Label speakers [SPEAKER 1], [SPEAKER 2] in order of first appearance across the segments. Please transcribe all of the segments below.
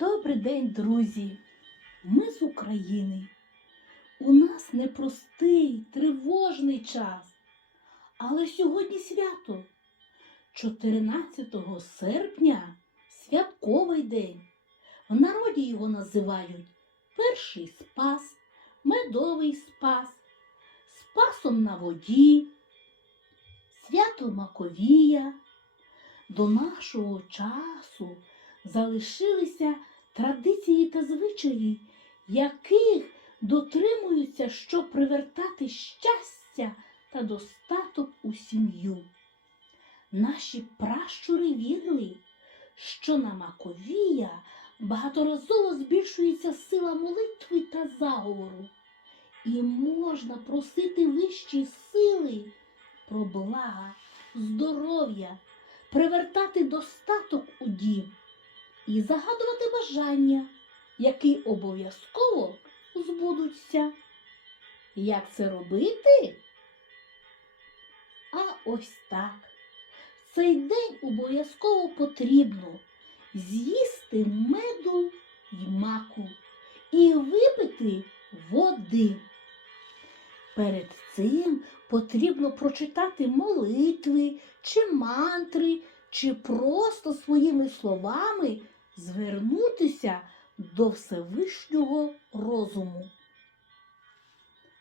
[SPEAKER 1] Добрий день, друзі! Ми з України. У нас непростий, тривожний час. Але сьогодні свято. 14 серпня святковий день. В народі його називають Перший спас, медовий спас, Спасом на воді, свято Маковія. До нашого часу залишилися традиції та звичаї, яких дотримуються, щоб привертати щастя та достаток у сім'ю. Наші пращури вірили, що на Маковія багаторазово збільшується сила молитви та заговору, і можна просити вищі сили про блага, здоров'я, привертати достаток у дім і загадувати бажання, які обов'язково збудуться. Як це робити? А ось так. В цей день обов'язково потрібно з'їсти меду й маку і випити води. Перед цим потрібно прочитати молитви чи мантри, чи просто своїми словами звернутися до Всевишнього розуму.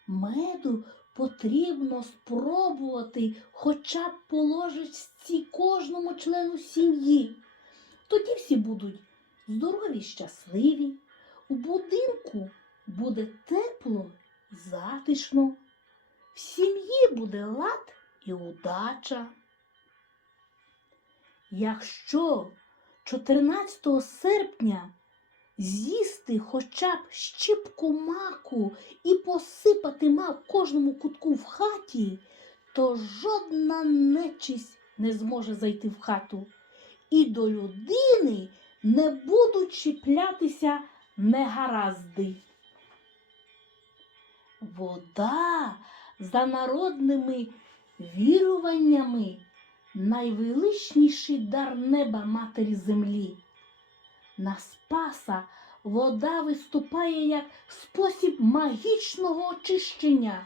[SPEAKER 1] Меду потрібно спробувати хоча б по ложечці кожному члену сім'ї. Тоді всі будуть здорові, щасливі. У будинку буде тепло, затишно. В сім'ї буде лад і удача. Якщо 14 серпня з'їсти хоча б щіпку маку і посипати мак кожному кутку в хаті, то жодна нечисть не зможе зайти в хату. І до людини не будуть чіплятися негаразди. Вода за народними віруваннями найвеличніший дар неба Матері Землі. На Спаса вода виступає як спосіб магічного очищення.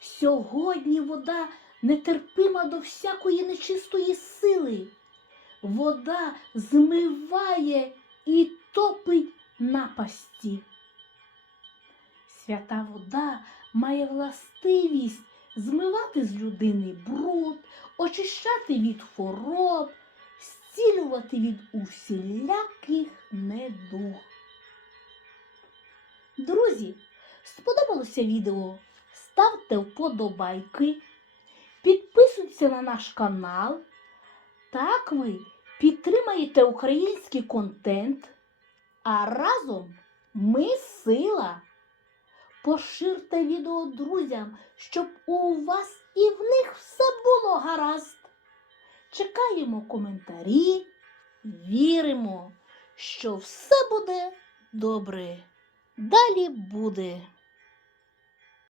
[SPEAKER 1] Сьогодні вода нетерпима до всякої нечистої сили. Вода змиває і топить напасті. Свята вода має властивість змивати з людини бруд, очищати від хвороб, зцілювати від усіляких недуг. Друзі, сподобалося відео? Ставте вподобайки, підписуйтесь на наш канал. Так ви підтримаєте український контент, а разом ми сила. Поширте відео друзям, щоб у вас і в них все було гаразд. Чекаємо коментарі, віримо, що все буде добре. Далі буде.